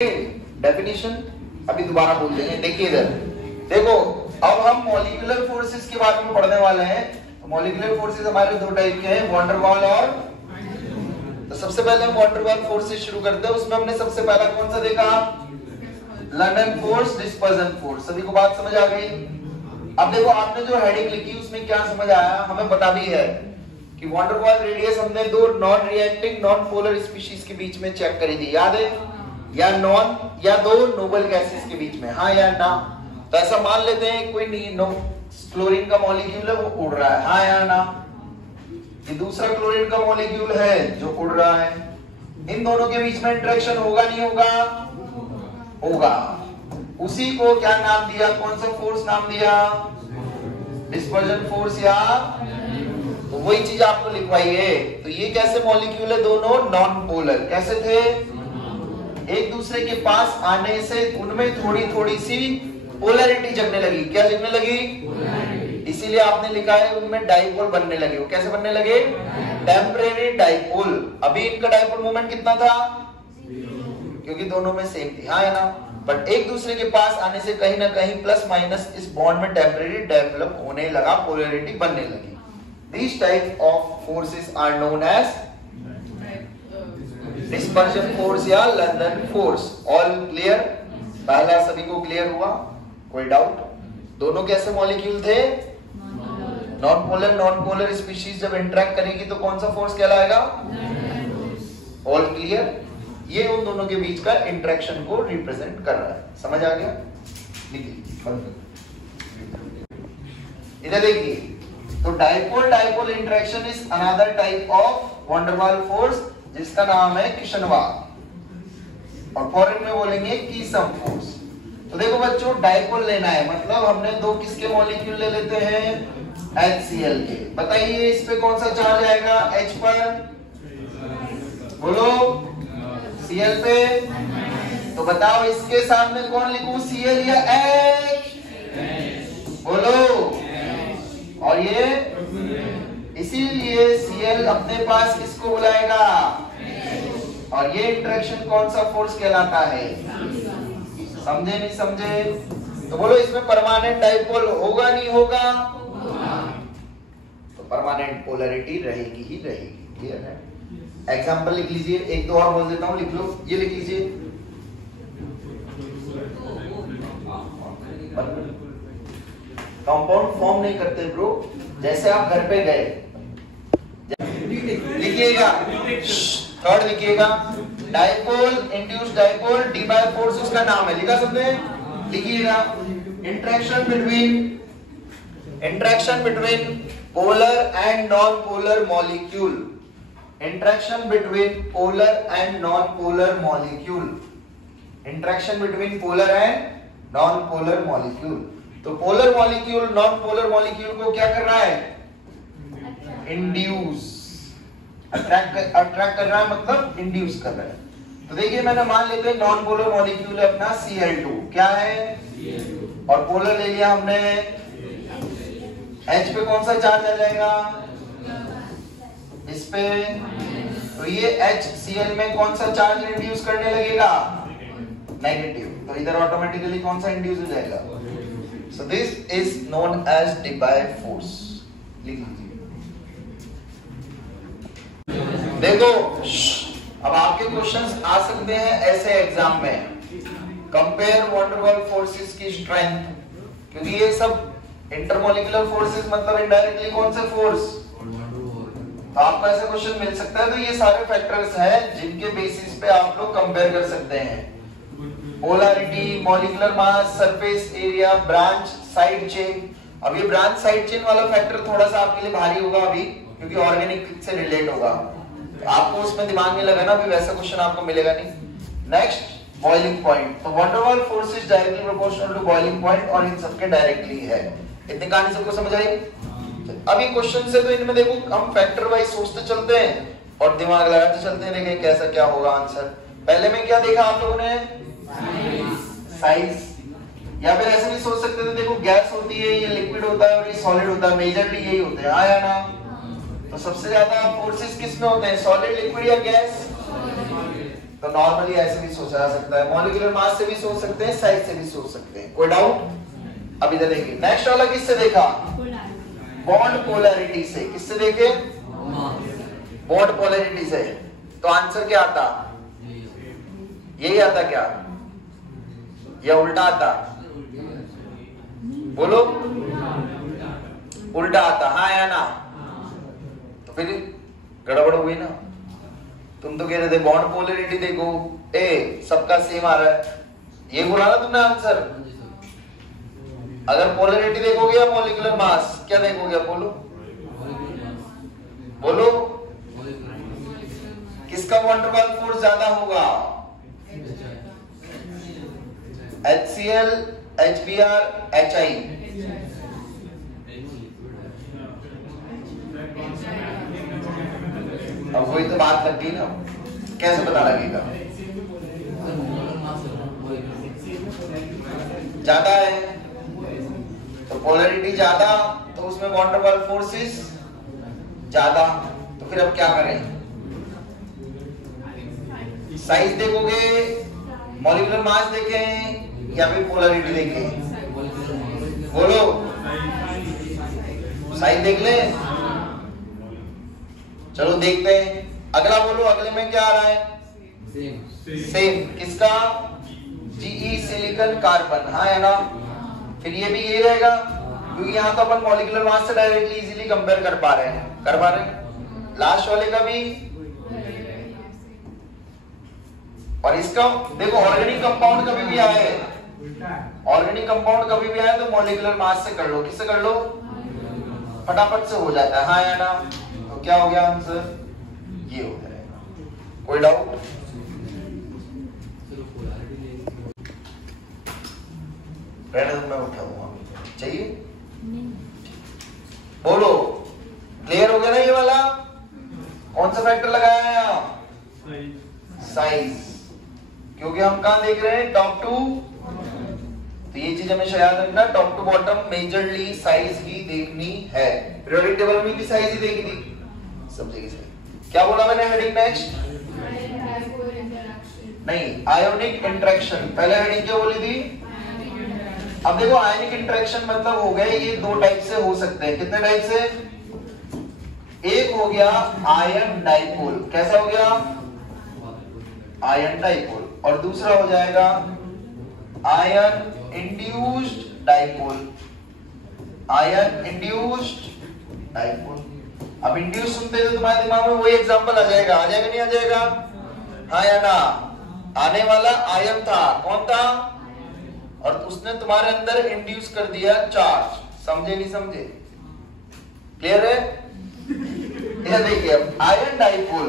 Definition अभी दोबारा बोल देंगे। देखिए इधर देखो, अब हम मॉलिक्यूलर फोर्सेस के बारे में पढ़ने वाले हैं। तो मॉलिक्यूलर फोर्सेस हमारे दो टाइप के हैं, वॉन डेर वाल और तो सबसे पहले हम वॉन डेर वाल फोर्स से शुरू करते हैं। उसमें हमने सबसे पहला कौन सा देखा, लंडन फोर्स, डिस्पर्जन फोर्स। सभी को बात समझ आ गई। अब देखो आपने जो हेडिंग लिखी उसमें क्या समझ आया, हमें पता भी है कि वॉन डेर वाल रेडियस हमने दो non reacting non polar species के बीच में चेक करी थी, याद है, या नॉन या दो नोबल गैसेस के बीच में, हाँ या ना। तो ऐसा मान लेते हैं कोई क्लोरीन का मॉलिक्यूल है वो उड़ रहा है, हाँ या ना। ये दूसरा क्लोरीन का मॉलिक्यूल है जो उड़ रहा है, इन दोनों के बीच में इंटरेक्शन होगा नहीं होगा, होगा। उसी को क्या नाम दिया, कौन सा फोर्स नाम दिया, डिस्पर्जन फोर्स, या तो वही चीज आपको लिखवाई है। तो ये कैसे मॉलिक्यूल है, दोनों नॉन पोलर, कैसे थे, एक दूसरे के पास आने से उनमें थोड़ी थोड़ी सी पोलैरिटी जगने लगी। क्या जगने लगी, इसीलिए आपने लिखा है उनमें डाइपोल बनने लगे। वो कैसे बनने लगे, टेम्परेरी डाइपोल। अभी इनका डाइपोल मोमेंट कितना था, क्योंकि दोनों में सेम थी, हाँ है ना। बट एक दूसरे के पास आने से कहीं ना कहीं प्लस माइनस इस बॉन्ड में टेम्परेरी डेवलप होने लगा, पोलैरिटी बनने लगी। These type of forces are known as dispersion force या लंदन फोर्स। ऑल क्लियर, पहला सभी को क्लियर हुआ, कोई डाउट। दोनों कैसे मॉलिक्यूल थे, नॉन पोलर स्पीशीज जब इंटरेक्ट करेगी तो कौन सा फोर्स कहलाएगा, ऑल क्लियर। ये उन दोनों के बीच का इंटरेक्शन को रिप्रेजेंट कर रहा है, समझ आ गया। इधर देखिए, तो dipole interaction is another type of van der Waals force जिसका नाम है किशनवाग, और फॉरेन में बोलेंगे कीसम फोर्स। तो देखो बच्चों, डाइपोल लेना है मतलब हमने दो किसके मॉलिक्यूल ले लेते हैं, HCl के। बताइए इस पे कौन सा चार्ज आएगा, H पर, बोलो Cl पे। तो बताओ इसके सामने कौन लिखूं, Cl या H, बोलो। और ये इसीलिए Cl अपने पास किसको बुलाएगा, और ये इंटरेक्शन कौन सा फोर्स कहलाता है, समझे नहीं समझे। तो बोलो इसमें परमानेंट डाइपोल होगा नहीं होगा, तो परमानेंट पोलैरिटी रहेगी ही रहेगी, क्लियर है। एग्जांपल लिख लीजिए, एक दो और बोल देता हूं, लिख लो, ये लिख लीजिए। कंपाउंड फॉर्म नहीं करते ब्रो, जैसे आप घर पे गए, लिखिएगा थर्ड, लिखिएगा dipole, induced dipole, Debye force उसका नाम है, लिखा सबने, लिखिएगा। Interaction between polar and non polar molecule, interaction between polar and non polar molecule, interaction between polar and non polar molecule. तो polar molecule non polar molecule को क्या कर रहा है, इंड्यूस, अट्रैक्ट कर रहा है, मतलब इंड्यूस कर रहा है। तो देखिए मैंने मान लेते हैं नॉन पोलर मॉलिक्यूल है अपना Cl2, क्या है, और पोलर ले लिया हमने, H पे कौन सा चार्ज आ जाएगा, इस पे। तो ये HCl में कौन सा चार्ज इंड्यूस करने लगेगा, नेगेटिव। तो इधर ऑटोमेटिकली कौन सा इंड्यूस हो जाएगा। So this is known as Debye force। लिख लीजिए। देखो अब आपके क्वेश्चंस आ सकते हैं ऐसे एग्जाम में, compare van der Waals forces की स्ट्रेंथ, क्योंकि ये सब इंटरमॉलिक्यूलर फोर्सेस मतलब इनडायरेक्टली कौन से फोर्स, तो आपको ऐसा क्वेश्चन मिल सकता है। तो ये सारे फैक्टर्स हैं जिनके बेसिस पे आप लोग कंपेयर कर सकते हैं, polarity, molecular mass, surface area, branch side chain. अब ये ब्रांच साइड चेन वाला फैक्टर थोड़ा सा आपके लिए भारी होगा अभी, क्योंकि ऑर्गेनिक से रिलेट होगा, आपको उसमें दिमाग नहीं लगाना, अभी वैसा क्वेश्चन आपको मिलेगा नहीं। नेक्स्ट बॉइलिंग पॉइंट, तो van der Waals force is directly proportional to boiling point, और इन सबके डायरेक्टली है। इतनी कहानी सबको समझ आई। अभी क्वेश्चन से तो इनमें देखो हम फैक्टर वाइज सोचते चलते हैं और दिमाग लगाते चलते हैं, देखें कैसा क्या होगा आंसर। पहले में क्या देखा आप लोगों ने, साइज, या फिर ऐसे भी सोच सकते थे, देखो गैस होती है, ये लिक्विड होता है और ये सॉलिड होता है, मेजरली यही होते हैं, आया ना। तो सबसे ज्यादा फोर्सेस किस में होते हैं, सॉलिड, लिक्विड या गैस, तो नॉर्मली ऐसे भी सोचा जा सकता है, मॉलिक्यूलर मास से भी सोच सकते हैं, साइज से भी सोच सकते हैं। कोई डाउट? अब इधर देखिए, नेक्स्ट वाला किससे देखा? बॉन्ड पोलैरिटी से। किससे देखे? बॉन्ड पोलैरिटी से। तो आंसर क्या आता? यही आता क्या या उल्टा आता? बोलो, उल्टा आता, हाँ या ना? तो फिर गड़बड़ हुई ना। तुम तो कह रहे थे बॉन्ड पोलैरिटी देखो, ए सबका सेम आ रहा है, ये बोला ना तुमने आंसर। अगर पोलैरिटी देखोगे या मॉलिक्यूलर मास, क्या देखोगे? बोलो बोलो, किसका वॉन टू वन फोर्स ज्यादा होगा? HCl, HBr, HI। अब वही तो बात लग गई ना, कैसे पता लगेगा? ज्यादा है तो पोलैरिटी ज्यादा, तो उसमें वॉन टू वन फोर्सेस ज्यादा। तो फिर अब क्या करें? साइज देखोगे, मॉलिक्यूलर मास देखें या फिर पोलैरिटी देखें? बोलो, साइज देख ले। चलो देखते हैं अगला। बोलो, अगले में क्या आ रहा है? सेम। किसका? Ge सिलिकॉन कार्बन, हाँ है ना? फिर ये भी ये रहेगा, क्योंकि यहाँ तो अपन मॉलिक्यूलर मास से डायरेक्टली इजीली कंपेयर कर पा रहे हैं। लास्ट वाले का भी। और इसका देखो, ऑर्गेनिक कंपाउंड कभी भी आए, ऑर्गेनिक कंपाउंड कभी भी आए तो मॉलिक्यूलर मास से कर लो। किससे कर लो? फटाफट से हो जाता है, हाँ या ना? तो क्या हो गया आंसर? ये हो जाएगा। कोई डाउट? रहने दो, मैं उठाऊंगा। चाहिए? बोलो, क्लियर हो गया ना ये वाला? कौन सा फैक्टर लगाया है यहाँ? साइज। क्योंकि हम कहां देख रहे हैं? Top two. तो ये चीज हमेशा याद रखना, top to bottom majorly size ही देखनी है। पीरियोडिक टेबल में भी साइज ही देखी थी, समझेगी सही। क्या बोला मैंने हेडिंग? नेक्स्ट नहीं, आयोनिक इंटरेक्शन। पहले हेडिंग क्या बोली थी? अब देखो, आयनिक इंटरेक्शन मतलब हो गए ये दो टाइप से हो सकते हैं। कितने टाइप से? एक हो गया आयन डाइपोल। कैसा हो गया? Ion dipole. और दूसरा हो जाएगा ion induced dipole. Ion induced dipole. अब इंड्यूस सुनते हो तुम्हारे दिमाग में वही एग्जांपल आ जाएगा। आ जाएगा नहीं आ जाएगा? हाँ या ना? आने वाला आयन था, कौन था? और उसने तुम्हारे अंदर इंड्यूस कर दिया चार्ज। समझे नहीं समझे? क्लियर है? यह देखिए, अब आयन डाइपोल।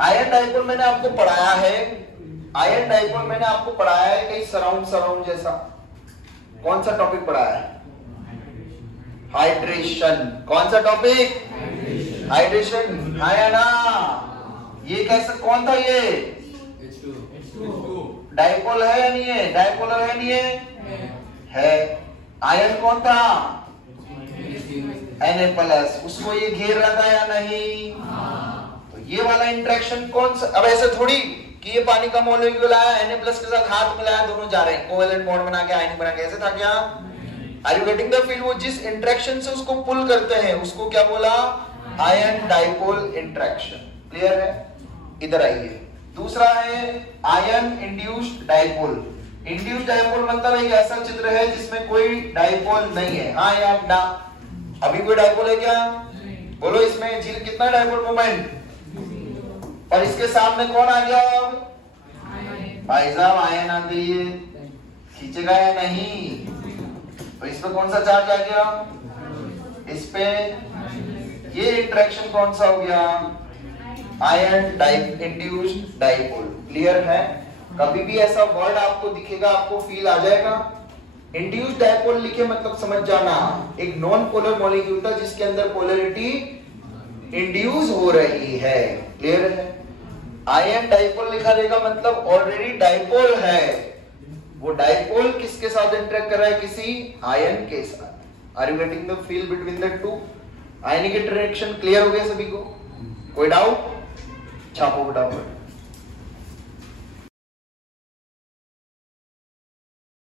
आयन डाइपोल मैंने आपको पढ़ाया है, आयन डाइपोल मैंने आपको पढ़ाया है कहीं सराउंड जैसा। कौन सा टॉपिक पढ़ाया है? हाइड्रेशन। कौन सा टॉपिक? हाइड्रेशन, हाँ या ना? ये कैसा, कौन था ये? डाइपोल है या नहीं है? डाइपोलर है नहीं है? आयन कौन था? Na+। उसको ये घेर रहा था या नहीं? तो ये वाला इंटरेक्शन कौन सा? अब ऐसे थोड़ी कि ये पानी का मॉलिक्यूल आया, Na+ के साथ हाथ मिलाया, दोनों जा रहे हैं कोवेलेंट बॉन्ड बना के, आयनिक बना के। ऐसे था क्या? Are you getting the feel? वो जिस इंटरेक्शन से उसको पुल करते हैं उसको क्या बोला? Ion dipole interaction. क्लियर है? इधर आइए, दूसरा है ion induced dipole. Induced dipole मतलब एक ऐसा चित्र है जिसमें कोई डाइपोल नहीं है, हाँ या ना? अभी कोई डाइपोल है क्या? बोलो, इसमें कितना डाइपोल मोमेंट? और इसके सामने कौन आ गया? अब भाई साहब आयन आ गई है, खींचेगा या नहीं? तो इस पे कौन सा चार्ज आ गया? इस पे। ये इंटरेक्शन कौन सा हो गया? Ion induced dipole. क्लियर है? कभी भी ऐसा वर्ड आपको दिखेगा, आपको फील आ जाएगा। इंड्यूस्ड डाइपोल लिखे मतलब समझ जाना, एक नॉन पोलर मॉलिक्यूल था जिसके अंदर पोलैरिटी इंड्यूस हो रही है। क्लियर है? आयन डाइपोल लिखा रहेगा मतलब ऑलरेडी डाइपोल है। वो डाइपोल किसके साथ इंटरेक्ट कर रहा है? किसी आयन के साथ। Are you getting the feel between the two? Ionic interaction clear हो गया सभी को? कोई डाउट? छापो फटाफट।